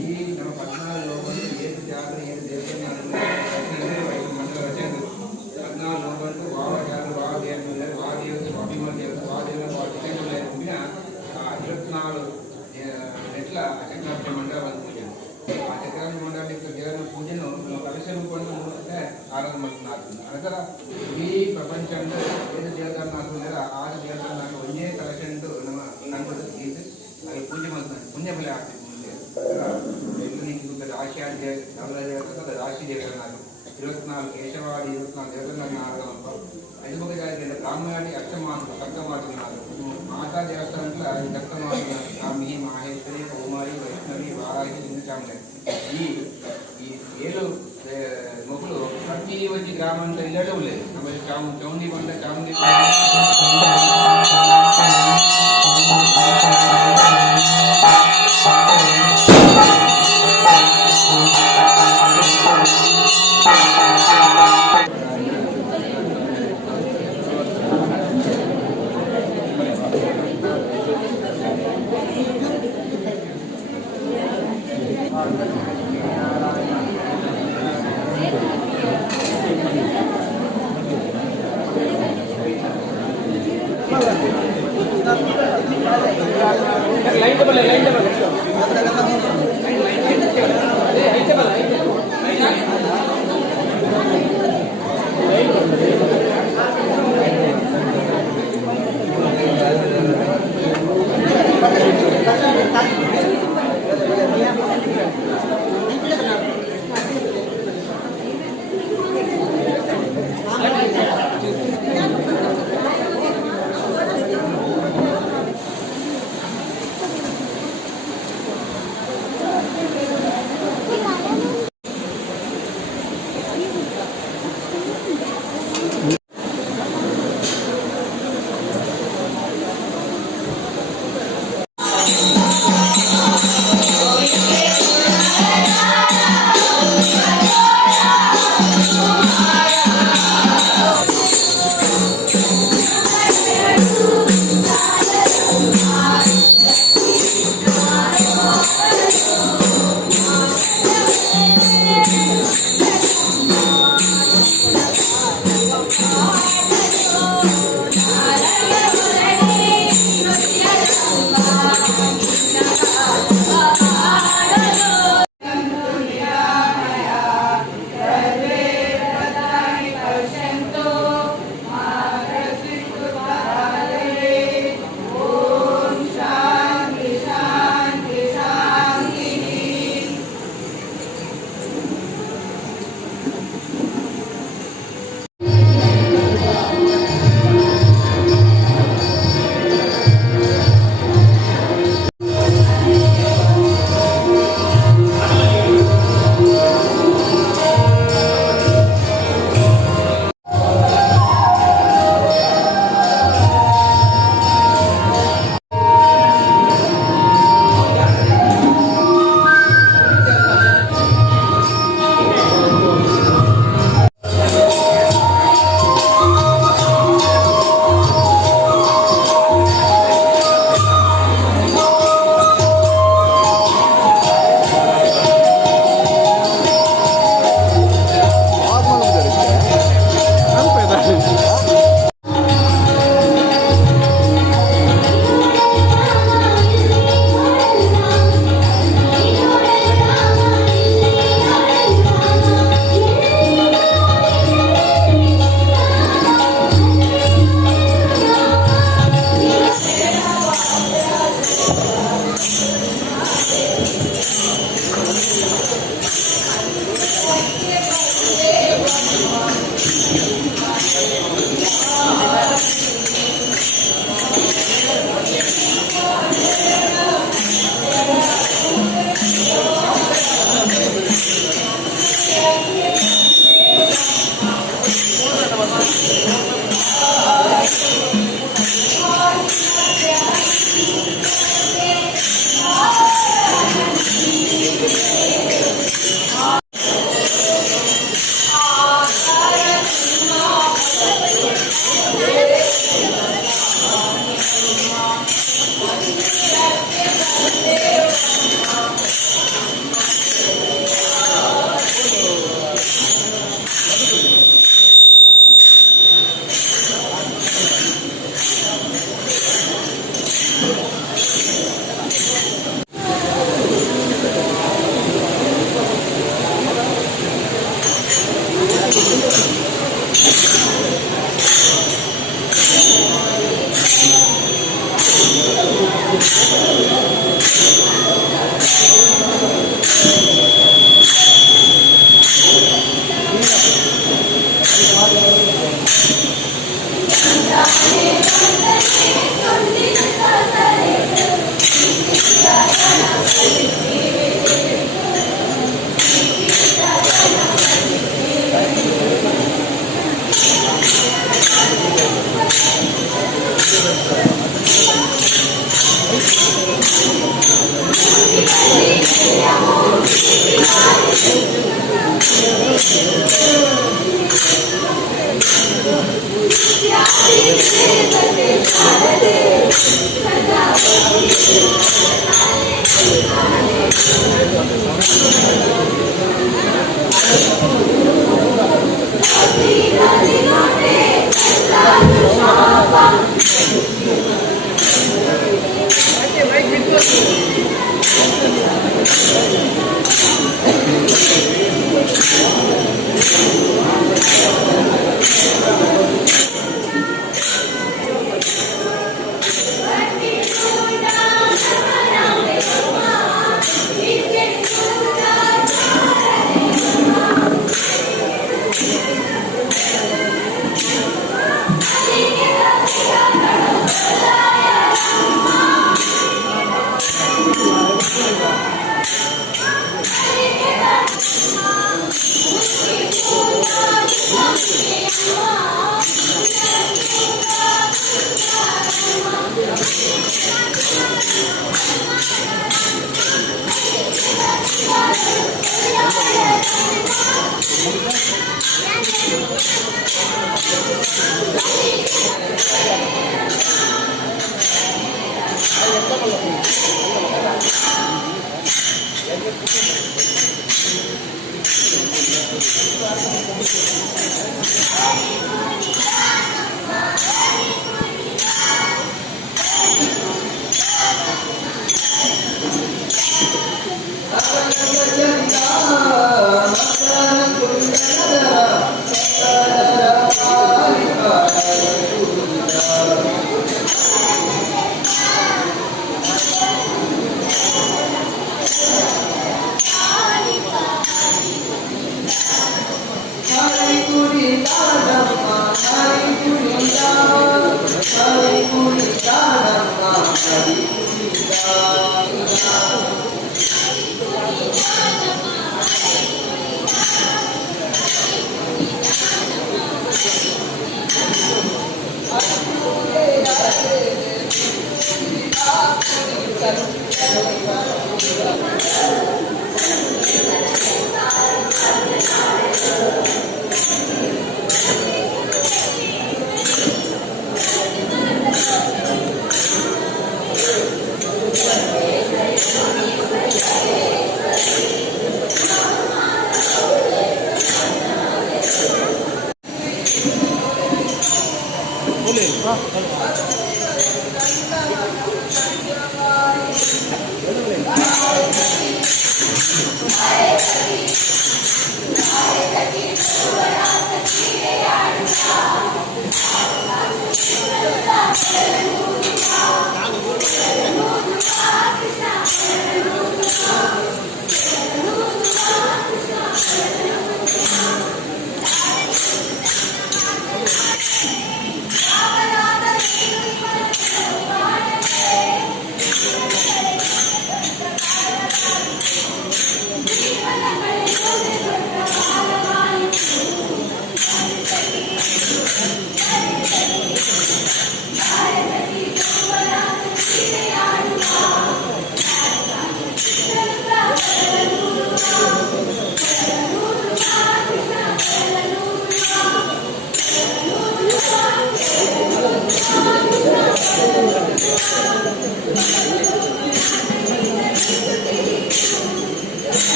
ಈ ನಮ್ಮ 14 ಲೋಕಗಳು ಏದು ಜಾಗರು ಏದು ದೇವಸ್ಥಾನ ಮಂಡಲ ರಚನೆ 14 ಲೋಕಗಳು ವಾವ ಜಾಗರು ವಾವ ದೇವಸ್ಥಾನ ವಾವ ದೇವಸ್ಥಾನ ಅಭಿಮಾನ ದೇವಸ್ಥಾನ ವಾವ ದೇವಸ್ಥಾನ ವಾವ ಚಿಕ್ಕಂಗಳ ಗುಂಪಿನ 24 నెట్ల చక్రాంతి మండలం పూజ ఆ చక్రాంతి మండలి దేవుని పూజను కలశ రూపంలో ఆరాధన ಮಾಡುತ್ತಾರೆ. ಅದರ ಇಡೀ ಪ್ರಪಂಚದ ಏದು ದೇವರನ್ನಾದರೂ ಆ ದೇವರನ್ನ ಒಂದೇ ಕಲಶಂದು ನಮ್ಮ ಕಣ್ಣು ಗೀತೆ ಅದು ಪೂಜೆ ಮಾಡ್ತಾರೆ. ಪುಣ್ಯ ಬೆಲೆ ಆಗ್ತದೆ ಮುಂದೆ ಎಲ್ಲರಿಗೂ ರಾಶಿ ಆಗಿದೆ ರಾಶಿ ದೇವರನ್ನಾದ್ರು 24 ಕೇಶವಾಡಿ 24 ದೇವರನ್ನ ಆರಾಧನಪ್ಪ ಐದು ಬಗೆಯಾಗಿ ಬ್ರಾಹ್ಮಣಿ ಅಷ್ಟಮಾತು ಸಪ್ತಮಾತುన్నారు ಮಾತಾ ದೇವಸ್ಥಾನಕ್ಕೆ ಈ ಸಪ್ತಮಾತುన్నారు ಕಾಮಿ ಮಾಹೇಶ್ವರಿ ಕೌಮಾರಿ ವೈಷ್ಣವಿ ವಾರಾಹಿ ಚಾಮುಂಡಿ ಈ 7 మొక్కులు ప్రతి వచ్చి గ్రామంలో వెళ్ళడం లేదు. చౌండి పంట చాముండి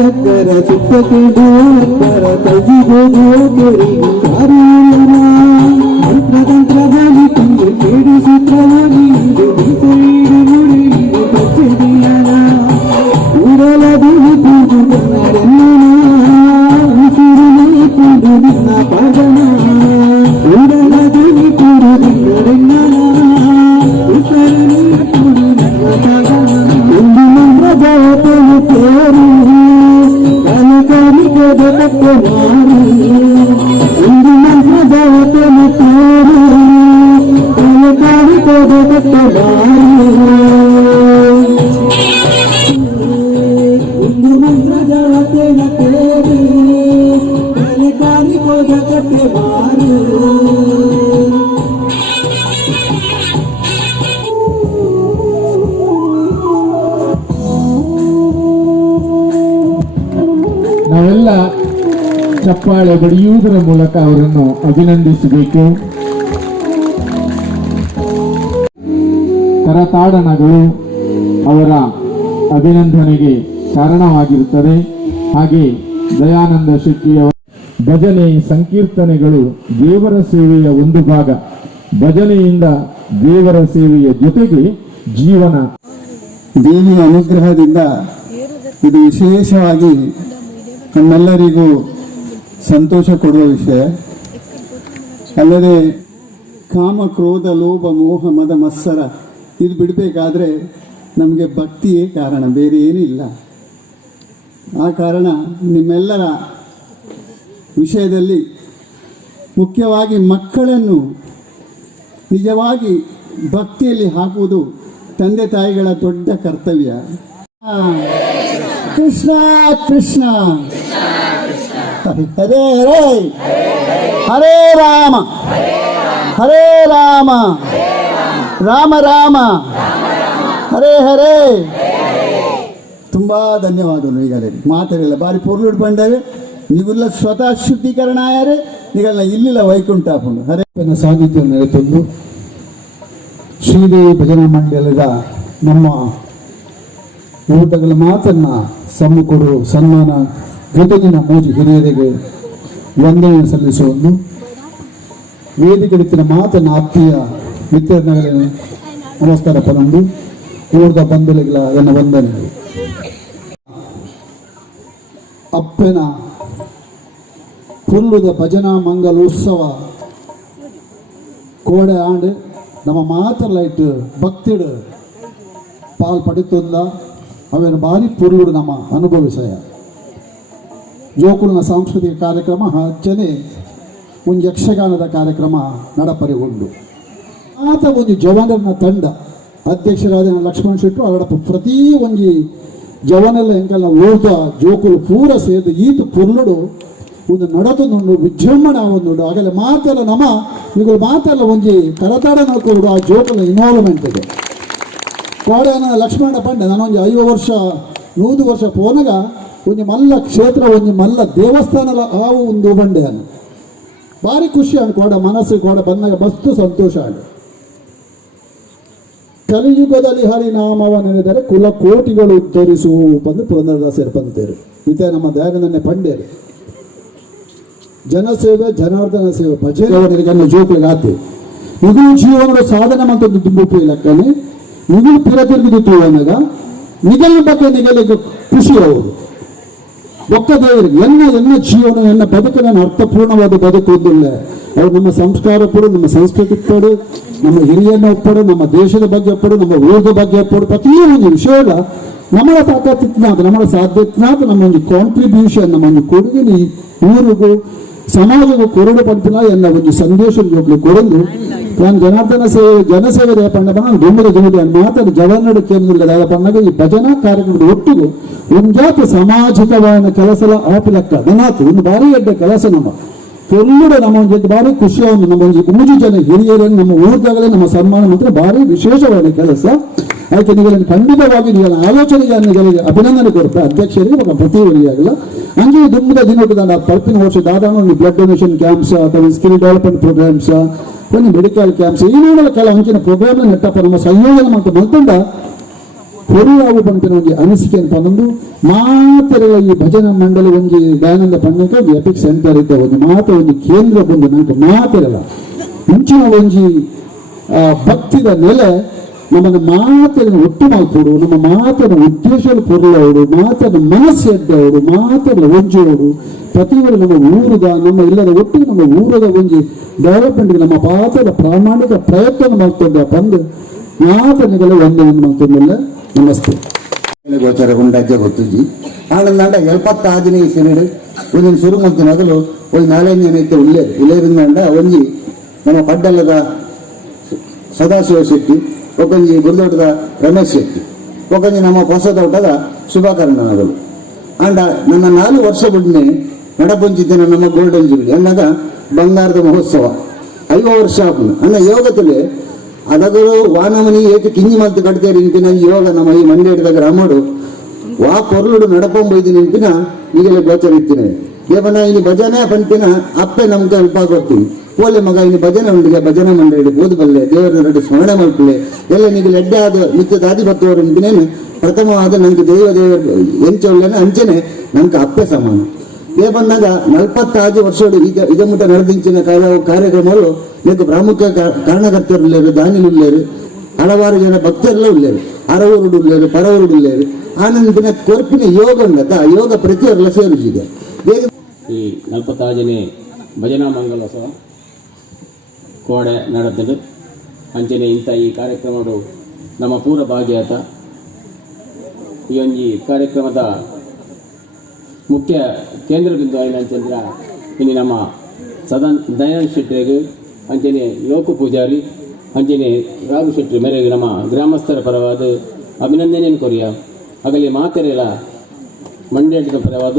ಅಕ್ಕರ ಚಿಕ್ಕದು ಅಕ್ಕರ ತಜಿಗೋದು ಕೆರಿ ಮಂತ್ರತಂತ್ರದಲ್ಲಿ ತಂದು ಕೇಳಿ ಸೂತ್ರವಾಗಿ ಸೈಡು ನುಡಿ ಬಚ್ಚದಿಯನ ಊರಲ ಧೂಳಿ ತೂದು ಕನ್ನಡನ್ನ ಉಸಿರು ತೂದು ನಿನ್ನ ಪಾದನ ಊರಲ ಧೂಳಿ ತೂದು ಕನ್ನಡನ್ನ ಉಸಿರು ತೂದು ನನ್ನ ಪಾದನ ಒಂದು ಮಂತ್ರ ಜಯತನು ತೇರು ಒಂದು ಮಂತ್ರ ಜಯತನು ತೇರು ಒಂದು ಮಂತ್ರ ಜಯತನ ತೇರು ಕಲಿಕಾರಿ ಕೋದ ಕಟ್ಟೆ ಬಾರು ಚಪ್ಪಾಳೆ ಬಡಿಯುವುದರ ಮೂಲಕ ಅವರನ್ನು ಅಭಿನಂದಿಸಬೇಕು. ಕರತಾಡನಗಳು ಅವರ ಅಭಿನಂದನೆಗೆ ಕಾರಣವಾಗಿರುತ್ತದೆ. ಹಾಗೆ ದಯಾನಂದ ಶೆಟ್ಟಿಯವರ ಭಜನೆ ಸಂಕೀರ್ತನೆಗಳು ದೇವರ ಸೇವೆಯ ಒಂದು ಭಾಗ. ಭಜನೆಯಿಂದ ದೇವರ ಸೇವೆಯ ಜೊತೆಗೆ ಜೀವನ. ದೇವಿಯ ಅನುಗ್ರಹದಿಂದ ಇದು ವಿಶೇಷವಾಗಿ ನಮ್ಮೆಲ್ಲರಿಗೂ ಸಂತೋಷ ಕೊಡುವ ವಿಷಯ. ಅಲ್ಲದೆ ಕಾಮ ಕ್ರೋಧ ಲೋಭ ಮೋಹ ಮದ ಮತ್ಸರ ಇದು ಬಿಡಬೇಕಾದ್ರೆ ನಮಗೆ ಭಕ್ತಿಯೇ ಕಾರಣ, ಬೇರೆ ಏನಿಲ್ಲ. ಆ ಕಾರಣ ನಿಮ್ಮೆಲ್ಲರ ವಿಷಯದಲ್ಲಿ ಮುಖ್ಯವಾಗಿ ಮಕ್ಕಳನ್ನು ನಿಜವಾಗಿ ಭಕ್ತಿಯಲ್ಲಿ ಹಾಕುವುದು ತಂದೆ ತಾಯಿಗಳ ದೊಡ್ಡ ಕರ್ತವ್ಯ. ಕೃಷ್ಣ ಕೃಷ್ಣ ಹರೇ ಹರೇ ಹರೇ ರಾಮ ಹರೇ ರಾಮ ರಾಮ ರಾಮ ಹರೇ ಹರೇ. ತುಂಬಾ ಧನ್ಯವಾದಗಳು. ಈಗಲೇ ಮಾತಾಡಿಲ್ಲ ಬಾರಿ ಪೊರ್ಲುಡ್ ಬಂಡವೆ ನಿಗುಲ್ಲ ಸ್ವತಃ ಶುದ್ಧೀಕರಣ ಆಯಾರೆ ನಿಗಲ್ಲ ಇಲ್ಲಿಲ್ಲ ವೈಕುಂಠ ಹಾಕೊಂಡು ಹರೇ ಸಾನ್ನಿಧ್ಯ ನೆಲೆತಂದು ಶ್ರೀದೇವಿ ಭಜನಾ ಮಂಡಲದ ನಮ್ಮ ಊಟಗಳ ಮಾತನ್ನ ಸಮ್ಮುಖರು ಸನ್ಮಾನ ಗದಗಿನ ಮೂಜಿ ಹಿರಿಯರಿಗೆ ವಂದನೆ ಸಲ್ಲಿಸುವುದು. ವೇದಿಕೆ ಮಾತನ್ನ ಆತ್ಮೀಯ ಮಿತ್ರಗಳಿಗೆ ನಮಸ್ಕಾರ ಪನಂದು ಊರ್ದ ಬಂಧುಗಳ ಎನ್ನ ವಂದನೆಗಳು. ಅಪ್ಪನ ಪುಲ್ಲುದ ಭಜನಾ ಮಂಗಲೋತ್ಸವ ಕೋಡೆ ಆಂಡು ನಮ್ಮ ಮಾತರ್ಲೈಟ್ ಭಕ್ತಿಡು ಪಾಲ್ ಪಡಿತೊಂದ ಅವೇನು ಭಾರಿ ಪುರ್ಲುಡು ನಮ್ಮ ಅನುಭವಿಸಯ. ಜೋಕುಲ್ನ ಸಾಂಸ್ಕೃತಿಕ ಕಾರ್ಯಕ್ರಮ ಹಚ್ಚನೆ ಒಂದು ಯಕ್ಷಗಾನದ ಕಾರ್ಯಕ್ರಮ ನಡಪರಿಗೊಂಡು ಆತ ಒಂದು ಜವನರನ ತಂಡ ಅಧ್ಯಕ್ಷರಾದ ಲಕ್ಷ್ಮಣ್ ಶೆಟ್ಟರು ಅವರ ಪ್ರತಿ ಒಂಜಿ ಜವನೆಲ್ಲ ಎಂಕಲ್ಲ ಓದ ಜೋಕುಲು ಪೂರ ಸೇರಿದ ಈತ ಪುರ್ಲುಡು ಒಂದು ನಡತೊಂದು ವಿಜೃಂಭಣ ಒಂದು ಆಗಲೇ ಮಾತೆಲ್ಲ ನಮ್ಮ ಇವುಗಳು ಮಾತೆಲ್ಲ ಒಂಜಿ ಕರತಾಡ ನೋಡ್ಕೊಂಡು ಆ ಜೋಕುಲ ಇನ್ವಾಲ್ವ್ಮೆಂಟ್ ಇದೆ. ಕೋಡೆನ ಲಕ್ಷ್ಮಣ ಪಂಡೆ ನಾನೊಂದು 5 ವರ್ಷ 100 ವರ್ಷ ಪೋನಾಗ ಒಂದು ಮಲ್ಲ ಕ್ಷೇತ್ರ ಒಂದು ಮಲ್ಲ ದೇವಸ್ಥಾನದ ಆವು ಒಂದು ಬಂಡೆ ಅನ್ನು ಭಾರಿ ಖುಷಿ ಅನ್ನು ಕೋಡ ಮನಸ್ಸು ಕೋಡ ಬಂದಾಗ ಮಸ್ತು ಸಂತೋಷ ಆಡು. ಕಲಿಯುಗದಲ್ಲಿ ಹರಿನಾಮವ ನೆನೆದರೆ ಕುಲ ಕೋಟಿಗಳು ಉತ್ತರಿಸುವ ಬಂದು ಪುರಂದರದಾಸರು ಬಂತೇರು ಇದೇ ನಮ್ಮ ದಯಾನಂದನೆ ಪಂಡೇರು. ಜನಸೇವೆ ಜನಾರ್ದನ ಸೇವೆ ಭಜನೆ ಜೋಕುಲಿಗೆ ಆತೆ ನಿಗುಲು ಜೀವನದ ಸಾಧನೆ ಮಂತದ್ದು ದುಂಬುಪು ಲೆಕ್ಕನೆ ನಿಗುಲು ಪಿರ ತಿರುಗಿದಿತ್ತು ಅನ್ನಗ ನಿಗಲ ಬಗ್ಗೆ ನಿಗಲಿಗೆ ಖುಷಿ ಅವರು ಒಕ್ಕ ದೇವರಿಗೆ ಎನ್ನ ಜೀವನ ಎನ್ನ ಬದುಕಿನ ಅರ್ಥಪೂರ್ಣವಾದ ಬದುಕುವುದಿಲ್ಲ. ಅವ್ರು ನಮ್ಮ ಸಂಸ್ಕಾರ ಪಡು, ನಮ್ಮ ಸಂಸ್ಕೃತಿ ಪಡು, ನಮ್ಮ ಹಿರಿಯನ್ನ ಒಪ್ಪಡು, ನಮ್ಮ ದೇಶದ ಬಗ್ಗೆ ಒಪ್ಪಡು, ನಮ್ಮ ಊರದ ಬಗ್ಗೆ ಒಪ್ಪಡು. ಪ್ರತಿಯೊಂದು ವಿಷಯಗಳ ನಮ್ಮ ತಾಕತ್ತಿನಾದ ನಮ್ಮ ಸಾಧ್ಯತೆನಾದ ನಮ್ಮ ಒಂದು ಕಾಂಟ್ರಿಬ್ಯೂಷನ್ ನಮ್ಮ ಒಂದು ಕೊಡುಗೆ ಊರಿಗೂ ಸಮಾಜಕ್ಕೂ ಕೊರಡು ಪಂಪಿನ ಎನ್ನ ಒಂದು ಸಂದೇಶ ಕೊಡಲು ನಾನು ಜನಾರ್ದನ ಸೇವೆ ಜನಸೇವೆ ಪಂಡ ನಾನು ದುಂಬದ ದುಂಬಿ ಮಾತಾಡಿ ಜವನ್ನಡು ಕೇಂದ್ರದ ಪಂಡಗ ಈ ಭಜನಾ ಕಾರ್ಯಕ್ರಮದ ಒಟ್ಟಿಗೂ ಒಂಜಾತ ಸಾಮಾಜಿಕವಾದ ಕೆಲಸ ಆಪಿಲಕ್ಕ ದನಾತು ಒಂದು ಭಾರಿ ಎಡ್ಡ ಕೆಲಸ ನಮ್ಮ ಎಲ್ಲರೂ ನಮ್ಮ ಒಂದು ಭಾರಿ ಖುಷಿಯಾಗಿ ನಮ್ಮ ಒಂದು 3 ಜನ ಹಿರಿಯರನ್ನು ನಮ್ಮ ಊರ್ದಾಗಲೇ ನಮ್ಮ ಸನ್ಮಾನ ಮಾತ್ರ ಭಾರಿ ವಿಶೇಷವಾದ ಕೆಲಸ. ಅದಕ್ಕೆ ನೀವು ಖಂಡಿತವಾಗಿ ನೀವು ಆಲೋಚನೆಗೆ ಅಭಿನಂದನೆ ಕೊಡ್ತಾರೆ ಅಧ್ಯಕ್ಷರಿಗೆ ಪ್ರತಿವರಿಯಾಗಲ್ಲ ಹಂಗೆ ದುಂಬದ ದಿನದ ತಲುಪಿನ ವರ್ಷ ದಾದಾನ ಒಂದು ಬ್ಲಡ್ ಡೊನೇಷನ್ ಕ್ಯಾಂಪ್ಸ್ ಅಥವಾ ಸ್ಕಿಲ್ ಡೆವಲಪ್ಮೆಂಟ್ ಪ್ರೋಗ್ರಾಮ್ಸ್ ಒಂದು ಮೆಡಿಕಲ್ ಕ್ಯಾಂಪ್ಸ್ ಈ ನೋಡಲು ಕೆಲ ಅಂಚಿನ ಪ್ರೋಗ್ರಾಮ್ ನೆಟ್ಟಪ್ಪ ನಮ್ಮ ಸಂಯೋಜನೆ ಮಾಡ್ತಾ ಮಲ್ತಂಡ ಹೊರಯಾವು ಪಂಪಿನ ಒಂದು ಅನಿಸಿಕೆಯನ್ನು ಪನ್ನೊಂದು ಮಾತೆರೆಗಳ ಈ ಭಜನಾ ಮಂಡಳಿ ಒಂದು ದಯಾನಂದ ಪಂಡಕ್ಕೆ ಒಂದು ಎಪಿಕ್ ಸೆಂಟರ್ ಇದ್ದ ಒಂದು ಮಾತೆ ಒಂದು ಕೇಂದ್ರ ಬಂದು ನನಗೆ ಮಾತೆರಲ್ಲ ಮುಂಚಿನ ಒಂಜಿ ಭಕ್ತಿದ ನೆಲೆ ನಮ್ಮನ್ನು ಮಾತನ್ನು ಒಟ್ಟು ಮಾಡ್ಕೊಡು, ನಮ್ಮ ಮಾತನ್ನು ಉದ್ದೇಶಗಳು ಕೊರಲೋಡು, ಮಾತನ್ನು ಮನಸ್ಸು ಎಡ್ಡೋಡು, ಮಾತನ್ನು ಒಜ್ಜೋಡು ಪ್ರತಿಗಳು ನಮ್ಮ ಊರದ ನಮ್ಮ ಇಲ್ಲದ ಒಟ್ಟಿಗೆ ನಮ್ಮ ಊರದ ಒಂಜಿ ಡೆವಲಪ್ಮೆಂಟ್ಗೆ ನಮ್ಮ ಪಾತ್ರದ ಪ್ರಾಮಾಣಿಕ ಪ್ರಯತ್ನ ಮಾಡ್ಕೊಂಡ ಬಂದು ಮಾತನೆಗಳ ಒಂದೇ ಮಾಡ್ಕೊಂಡಿಲ್ಲ. ನಮಸ್ತೆ. ಗೋಚರ ಉಂಡಜ್ಜ ಗೊತ್ತುಜಿ ಆನಂದ 75 ಸಿರಿಡು ಒಂದಿನ ಶುರು ಮಾಡ್ತೀನಿ ಮೊದಲು ಒಂದು 4 ಜನ ಇತ್ತು ಇಲ್ಲೇರಿಂದ ಒಂಜಿ ನಮ್ಮ ಪಡ್ಡಲ್ಲದ ಸದಾಶಿವ ಶೆಟ್ಟಿ, ಒಕ್ಕಂಜಿ ಗುಂದೋಟದ ರಮೇಶ್ ಶೆಟ್ಟಿ, ಒಕ್ಕಂಜಿ ನಮ್ಮ ಹೊಸದೋಟದ ಶುಭಕರಣಗಳು ಅಂಡ ನನ್ನ 4 ವರ್ಷ ಬಿಡ್ನೆ ನಡಪಂಚಿದ್ದೇನೆ ನಮ್ಮ ಗೋಲ್ಡನ್ ಜೂಬಿಲಿ ಅನ್ನದ ಬಂಗಾರದ ಮಹೋತ್ಸವ 5 ವರ್ಷ ಆಪುನು ಅನ್ನ ಯೋಗದಲ್ಲಿ ಅದಗರು ವಾನಮನಿ ಏಕೆ ಕಿಂಜಿ ಮಲ್ತು ಕಟ್ತೇರಿ ನಿಂಪಿನ ಯೋಗ ನಮ್ಮ ಈ ಮಂಡ್ಯದ ಗ್ರಾಮಡು ವಾ ಕೊರಳುಡು ನಡಪಂಬೈದು ನಿಂಪಿನ ಈಗಲೇ ಗೋಚರ ಇತ್ತಿನ ಏವನ ಇನ್ನು ಭಜನೆ ಪಂಪಿನ ಅಪ್ಪೆ ನಮ್ಗೆ ಅಲ್ಪ ಕೊಡ್ತೀನಿ ಪೋಲೆ ಮಗ ಇನ್ನು ಭಜನೆ ಉಂಡಿಗೆ ಭಜನಾ ಮಂಡಳಿ ಓದಬಲ್ಲೆ ದೇವರ ಎರಡು ಸ್ಮರಣೆ ಮಾಡ್ಕೊಳ್ಳೆ ಎಲ್ಲ ನೀವು ಲೆಡ್ಡೆ ಆದ ನಿತ್ಯದ ಆದಿಪತ್ತವರು ಅಂತಿನೇನು ಪ್ರಥಮವಾದ ನಂಗೆ ದೇವರ ಎಂಚೊಳ್ಳೆನ ಅಂಚನೆ ನಂಗೆ ಅಪ್ಪೆ ಸಮಾನ ಏ ಬಂದಾಗ 45 ವರ್ಷೋಡು ಈಗ ಇದ ಮುಟ್ಟ ನಡೆದಿಂಚಿನ ಕಾರ್ಯಕ್ರಮಗಳು మీకు ಪ್ರಾಮುಖ್ಯ ಕಾರಣಕರ್ತರು ಉಳ್ಳೇರು ದಾನಿಲು ಉಳ್ಳೇರು ಹಲವಾರು ಜನ ಭಕ್ತರೆಲ್ಲ ಉಳ್ಳೇರು ಅರವರುಡು ಉಳ್ಳೇರು ಪರವರುಡು ಉಳ್ಳೇರು ಆನಂದಿನ ಕೊರ್ಪಿನ ಯೋಗ ಉಂಡತ ಯೋಗ ಪ್ರತಿಯೊರೆಲ್ಲ ಸೇರುಜಿಗೆ ಈ 45ನೇ ಭಜನಾ ಮಂಗಲೋತ್ಸವ ಕೋಡೆ ನಡೆದಿದ್ದು ಅಂಚನೆ ಇಂಥ ಈ ಕಾರ್ಯಕ್ರಮಗಳು ನಮ್ಮ ಪೂರ ಭಾಗಿಯಾತ ಈ ಒಂದು ಕಾರ್ಯಕ್ರಮದ ಮುಖ್ಯ ಕೇಂದ್ರ ಬಿಂದು ಆಯ್ನಂಚಂದ್ರ ಇನ್ನು ನಮ್ಮ ದಯಾನಂದ ಶೆಟ್ಟಿಗೆ ಅಂಚನೆ ಲೋಕ ಪೂಜಾರಿ ಅಂಚನೆ ರಾಘು ಶೆಟ್ಟಿ ಮೇರೆಗೆ ನಮ್ಮ ಗ್ರಾಮಸ್ಥರ ಪರವಾದ ಅಭಿನಂದನೆಯನ್ನು ಕೊರಿಯ ಆಗಲಿ ಮಾತೆರೆಲ್ಲ ಮಂಡ್ಯದ ಪರವಾದ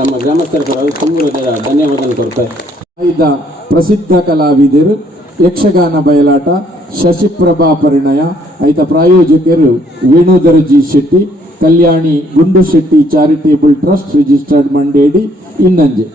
ನಮ್ಮ ಗ್ರಾಮಸ್ಥರ ಪರವಾದ ತುಂಬ ಧನ್ಯವಾದ ಕೊಡ್ತಾರೆ. ಆಯ್ದ ಪ್ರಸಿದ್ಧ ಕಲಾವಿದರು ಯಕ್ಷಗಾನ ಬಯಲಾಟ ಶಶಿಪ್ರಭಾ ಪರಿಣಯ ಐತ ಪ್ರಾಯೋಜಕರು Venudhar G Shetty Kalyani Gundu Shetty charitable trust registered ಮಂಡೇಡಿ ಇನ್ನಂಜೆ.